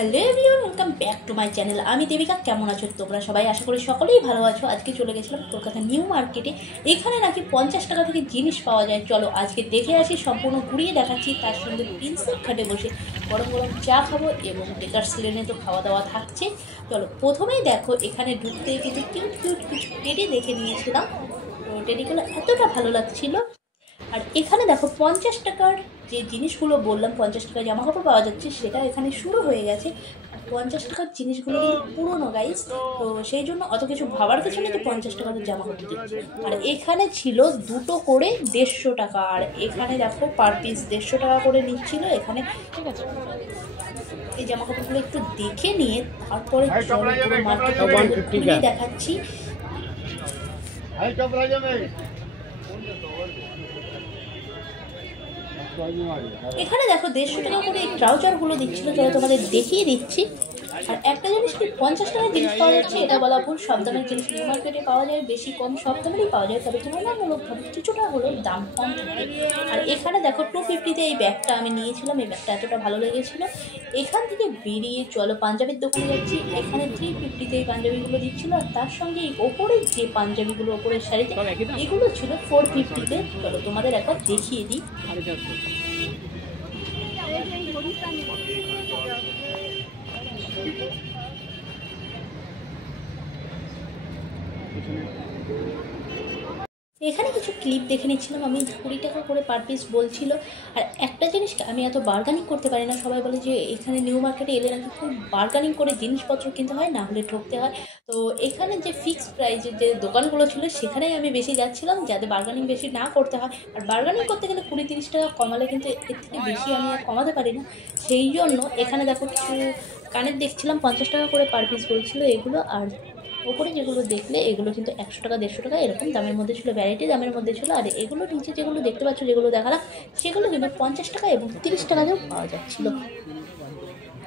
Hello everyone, welcome back to my channel. আমি দেবিকা। কেমন আছো তোমরা সবাই? আশা করি সকলেই ভালো আছো। আজকে চলে গেছিলাম কলকাতা নিউ মার্কেটে। এখানে নাকি 50 টাকা থেকে জিনিস পাওয়া যায়। চলো আজকে দেখে আসি, সম্পূর্ণ ঘুরিয়ে দেখাচ্ছি। তার সঙ্গে প্রিন্সেপ খাটে বসে গরম গরম চা খাবো এবং বেকারস লেনে তো খাওয়া দাওয়া থাকছে। চলো প্রথমেই দেখো, এখানে ঢুকতে কিন্তু কিউট কিউট কিছু টেডি দেখে নিয়েছিলাম। তো টেডিগুলো এতটা ভালো লাগছিল। আর এখানে দেখো 50 টাকার যে জিনিসগুলো বললাম, 50 টাকার জামা কাপড় পাওয়া যাচ্ছে, সেটা এখানে শুরু হয়ে গেছে। আর 50 টাকার জিনিসগুলো কিন্তু পুরোনো গাইস, তো সেই জন্য অত কিছু ভাবার কিছু নেই যে 50 টাকার জামা কাপড় দিচ্ছে। আর এখানে ছিল দুটো করে 150 টাকা, আর এখানে দেখো পার পিস 150 টাকা করে নিচ্ছিল এখানে। ঠিক আছে, এই জামা কাপড়গুলো একটু দেখে নিয়ে তারপরে মার্কেটে দেখাচ্ছি। এখানে দেখো 150 টাকা করে এই ট্রাউজারগুলো দিচ্ছিল, চলো তোমাদের দেখিয়ে দিচ্ছি। আর একটা জিনিস কি, 50 টাকার জিনিস পাওয়া যাচ্ছে এটা বলা ভুল। সব দামের জিনিস নিউ মার্কেটে পাওয়া যায়, বেশি কম সব দামেরই পাওয়া যায়, তবে তুলনামূলকভাবে কিছুটা হলেও দাম কম থাকে। আর এখানে দেখো 250-তে এই ব্যাগটা আমি নিয়েছিলাম। এই ব্যাগটা এতটা ভালো লেগেছিলো। এখান থেকে বেরিয়ে চলো পাঞ্জাবির দোকানে যাচ্ছি। এখানে 350-তে এই পাঞ্জাবিগুলো দিচ্ছিলো, আর তার সঙ্গে এই ওপরের যে পাঞ্জাবিগুলো, ওপরের শাড়িতে, এগুলো ছিল 450-তে। চলো তোমাদের একবার দেখিয়ে দিই। এখানে কিছু ক্লিপ দেখে নিচ্ছিলাম আমি। 20 টাকা করে পার পিস বলছিল। আর একটা জিনিস, আমি এত বার্গানিং করতে পারি না। সবাই বলে যে এখানে নিউ মার্কেটে এলে নাকি খুব বার্গানিং করে জিনিসপত্র কিনতে হয়, না হলে ঠকতে হয়। তো এখানে যে ফিক্সড প্রাইজের যে দোকানগুলো ছিল সেখানেই আমি বেশি যাচ্ছিলাম, যাতে বার্গানিং বেশি না করতে হয়। আর বার্গানিং করতে গেলে 20-30 টাকা কমালে কিন্তু এর থেকে বেশি আমি আর কমাতে পারি না। সেই জন্য এখানে দেখো কিছু কানের দেখছিলাম, 50 টাকা করে পার পিস বলছিল এগুলো। আর ওপরে যেগুলো দেখলে এগুলো কিন্তু 100 টাকা 150 টাকা এরকম দামের মধ্যে ছিল, ভ্যারাইটি দামের মধ্যে ছিল। আর এগুলো নিচে যেগুলো দেখতে পাচ্ছ, যেগুলো দেখালাম, সেগুলো কিন্তু 50 টাকা এবং 30 টাকাতেও পাওয়া যাচ্ছিল।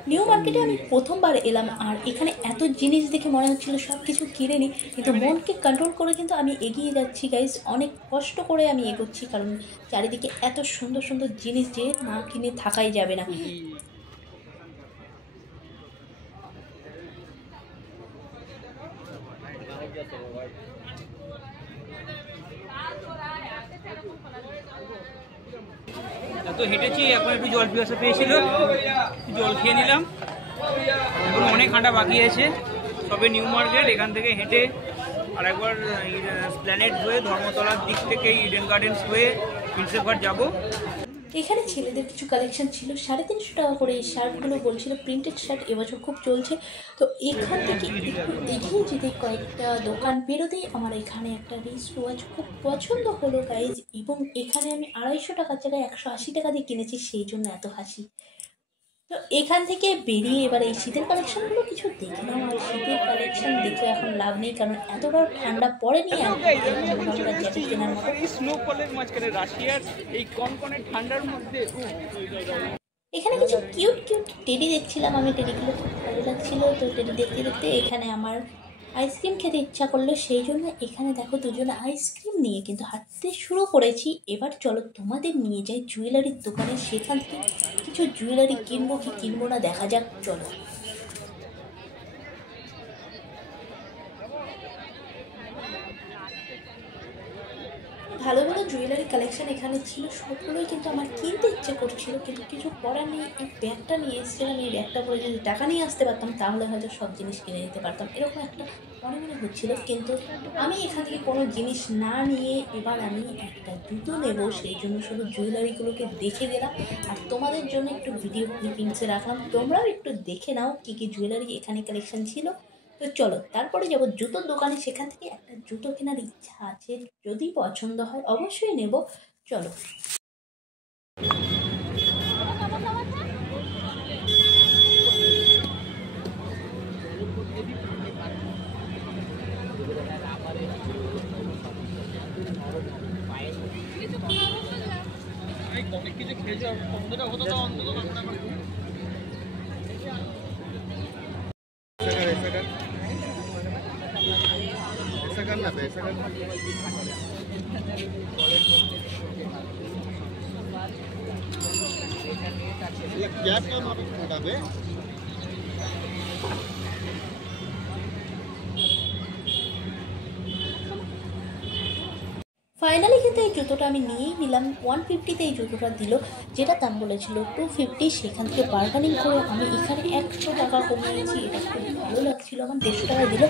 নিউ মার্কেটে আমি প্রথমবার এলাম, আর এখানে এত জিনিস দেখে মনে হচ্ছিল সব কিছু কিনে নিই, কিন্তু মনকে কন্ট্রোল করে কিন্তু আমি এগিয়ে যাচ্ছি গাইজ। অনেক কষ্ট করে আমি এগোচ্ছি, কারণ চারিদিকে এত সুন্দর সুন্দর জিনিস যে না কিনে থাকাই যাবে না। তো হেঁটেছি, এখন একটু জল পিপাসা পেয়েছিল, জল খেয়ে নিলাম। এখন অনেক হাঁটা বাকি আছে। তবে নিউ মার্কেট এখান থেকে হেঁটে আর একবার প্ল্যানেট হয়ে ধর্মতলার দিক থেকে ইডেন গার্ডেন্স হয়ে প্রিন্সেপ ঘাট যাবো। এখানে ছেলেদের কিছু কালেকশন ছিল 350 টাকা করে। এই শার্টগুলো বলছিল প্রিন্টেড শার্ট, এবছর খুব চলছে। তো এখান থেকে একটু এগিয়ে যেতে কয়েকটা দোকান বেরোতেই আমার এখানে একটা রিস্ট ওয়াচ খুব পছন্দ হলো গাইজ, এবং এখানে আমি 250 টাকার জায়গায় 180 টাকা দিয়ে কিনেছি, সেই জন্য এত হাসি। তো এখান থেকে বেরিয়ে এবার এই শীতের কালেকশনগুলো কিছু দেখলাম। আর শীতের কালেকশন দেখে এখন লাভ নেই, কারণ এতটা ঠান্ডা পড়েনি। জ্যাকেট কেনার মতো স্নোফলের মাঝখানে রাশিয়ার এই কনকনে ঠান্ডার মধ্যে এখানে কিছু কিউট কিউট টেডি দেখছিলাম আমি। টেডিগুলো খুব ভালো লাগছিল। তো টেডি দেখতে দেখতে এখানে আমার আইসক্রিম খেতে ইচ্ছা করলো, সেই জন্য এখানে দেখো দুজনে আইসক্রিম নিয়ে কিন্তু হাঁটতে শুরু করেছি। এবার চলো তোমাদের নিয়ে যাই জুয়েলারির দোকানে, সেখান থেকে কিছু জুয়েলারি কিনবো কি কিনবো না দেখা যাক। চলো ভালো ভালো জুয়েলারি কালেকশন এখানে ছিল, সবগুলোই কিন্তু আমার কিনতে ইচ্ছে করছিল, কিন্তু কিছু করার নেই। এই ব্যাগটা নিয়ে এসেছিলাম, এই ব্যাগটা পরে যদি টাকা নিয়ে আসতে পারতাম তাহলে হয়তো সব জিনিস কিনে নিতে পারতাম, এরকম একটা মনে মনে হচ্ছিল। কিন্তু আমি এখান থেকে কোনো জিনিস না নিয়ে এবার আমি একটা জুতো নেব, সেই জন্য শুধু জুয়েলারিগুলোকে দেখে গেলাম আর তোমাদের জন্য একটু ভিডিও ক্লিপিংসে রাখলাম। তোমরাও একটু দেখে নাও কী কী জুয়েলারি এখানে কালেকশন ছিল। তো চলো তারপরে যাবো জুতোর দোকানে, সেখান থেকে একটা জুতো কেনার ইচ্ছা আছে, যদি পছন্দ হয় অবশ্যই নেব। চলো ऐसा करना ऐसा करना ये क्या काम आप उठावे ফাইনালি কিন্তু এই জুতোটা আমি নিয়েই নিলাম। 150-তে এই জুতোটা দিল, যেটা দাম বলেছিল 250। সেখান থেকে বার্গেনিং করে আমি এখানে 100 টাকা কমিয়েছি। এটা খুব ভালো লাগছিল আমার। 150 টাকা দিল।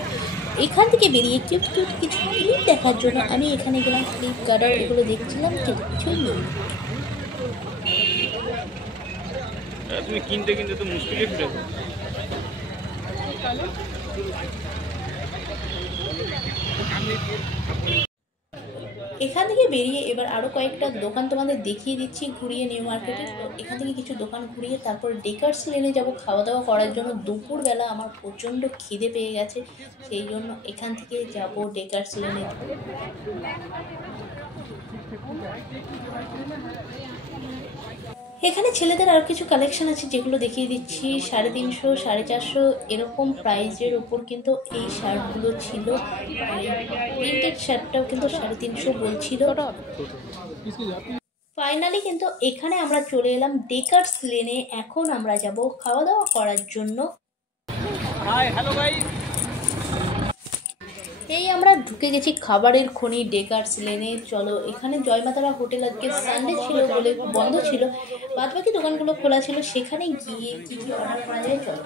এখান থেকে বেরিয়ে কিউট কিউট কিছু ক্লিপ দেখার জন্য আমি এখানে গেলাম। ক্লিপ গার্ডার এগুলো দেখছিলাম, কিন্তু কিছুই নেই। তুমি কিনতে কিনতে তো মুশকিলই ফিরে এখান থেকে বেরিয়ে এবার আরও কয়েকটা দোকান তোমাদের দেখিয়ে দিচ্ছি ঘুরিয়ে নিউ মার্কেটে। তো এখান থেকে কিছু দোকান ঘুরিয়ে তারপর ডেকার্স লেনে যাব খাওয়া দাওয়া করার জন্য। দুপুরবেলা আমার প্রচণ্ড খিদে পেয়ে গেছে, সেই জন্য এখান থেকে যাব ডেকার্স লেনে। এখানে ছেলেদের আর কিছু কালেকশন আছে যেগুলো দেখিয়ে দিচ্ছি। 350, 450 এরকম প্রাইজের ওপর কিন্তু এই শার্টগুলো ছিল। প্রিন্টেড শার্টটাও কিন্তু 350 বলছিল। ফাইনালি কিন্তু এখানে আমরা চলে এলাম ডেকার্স লেনে। এখন আমরা যাব খাওয়া দাওয়া করার জন্য। হ্যালো ভাই, এই আমরা ঢুকে গেছি খাবারের খনি ডেকার্স লেনে। চলো, এখানে জয়মাতারা হোটেল আজকে সানডে ছিল বলে বন্ধ ছিল, বাদবাকি দোকানগুলো খোলা ছিল। সেখানে গিয়ে কী কী অর্ডার করা যায় চলো।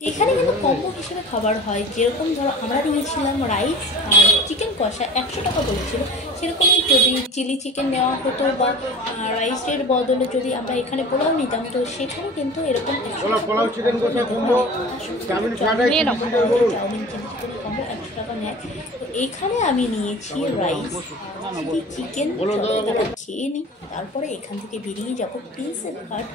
এখানে কিন্তু কম্বো হিসেবে খাবার হয়, যেরকম ধরো আমরা নিয়েছিলাম রাইস আর চিকেন কষা, 100 টাকা বলেছিল। সেরকমই যদি চিলি চিকেন নেওয়া হতো বা রাইসের বদলে যদি আমরা এখানে পোলাও নিতাম, তো সেখানে কিন্তু এরকম চাউমিন চিলি চিকেন কম্বো 100 টাকা নেয়। তো এখানে আমি নিয়েছি রাইস চিলি চিকেন। তারা খেয়ে নিই, তারপরে এখান থেকে বেরিয়ে যাবো প্রিন্সেপ ঘাট।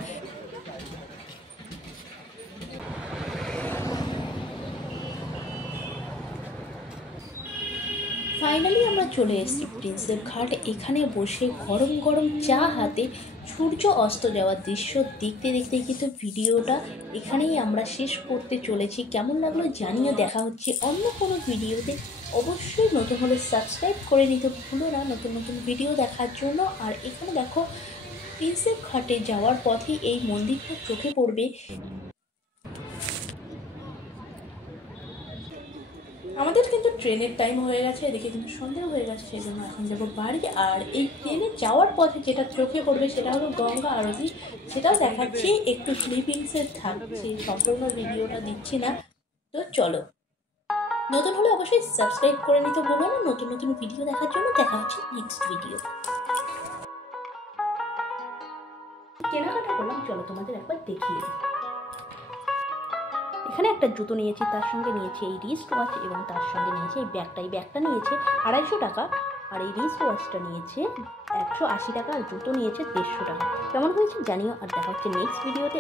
ফাইনালি আমরা চলে এসেছি প্রিন্সেপ ঘাট। এখানে বসে গরম গরম চা হাতে সূর্য অস্ত যাওয়ার দৃশ্য দেখতে দেখতে কিন্তু ভিডিওটা এখানেই আমরা শেষ করতে চলেছি। কেমন লাগলো জানিও। দেখা হচ্ছে অন্য কোনো ভিডিওতে। অবশ্যই নতুন হলে সাবস্ক্রাইব করে নিতে ভুলো না নতুন নতুন ভিডিও দেখার জন্য। আর এখানে দেখো প্রিন্সেপ ঘাটে যাওয়ার পথে এই মন্দিরটা চোখে পড়বে। আমাদের কিন্তু ট্রেনের টাইম হয়ে গেছে, এদিকে কিন্তু সন্ধ্যা হয়ে গেছে, সেই জন্য এখন যাবো বাড়ি। আর এই ট্রেনে যাওয়ার পথে যেটা চোখে পড়বে সেটা হলো গঙ্গা আরতি। সেটাও দেখাচ্ছি, একটু ক্লিপিংসের থাকছে, সম্পূর্ণ ভিডিওটা দিচ্ছি না। তো চলো, নতুন হলে অবশ্যই সাবস্ক্রাইব করে নিতে ভুলো না নতুন নতুন ভিডিও দেখার জন্য। দেখা হচ্ছে নেক্সট ভিডিও। কেনাকাটা করলাম, চলো তোমাদের একবার দেখিয়ে দিই। এখানে একটা জুতো নিয়েছি, তার সঙ্গে নিয়েছি এই রিস্ট ওয়াচ এবং তার সঙ্গে নিয়েছি এই ব্যাগটা। এই ব্যাগটা নিয়েছে 250 টাকা আর এই রিস্ট ওয়াচটা নিয়েছে 180 টাকা আর জুতো নিয়েছে 150 টাকা। কেমন হয়েছে জানিও। আর দেখা হচ্ছে নেক্সট ভিডিওতে।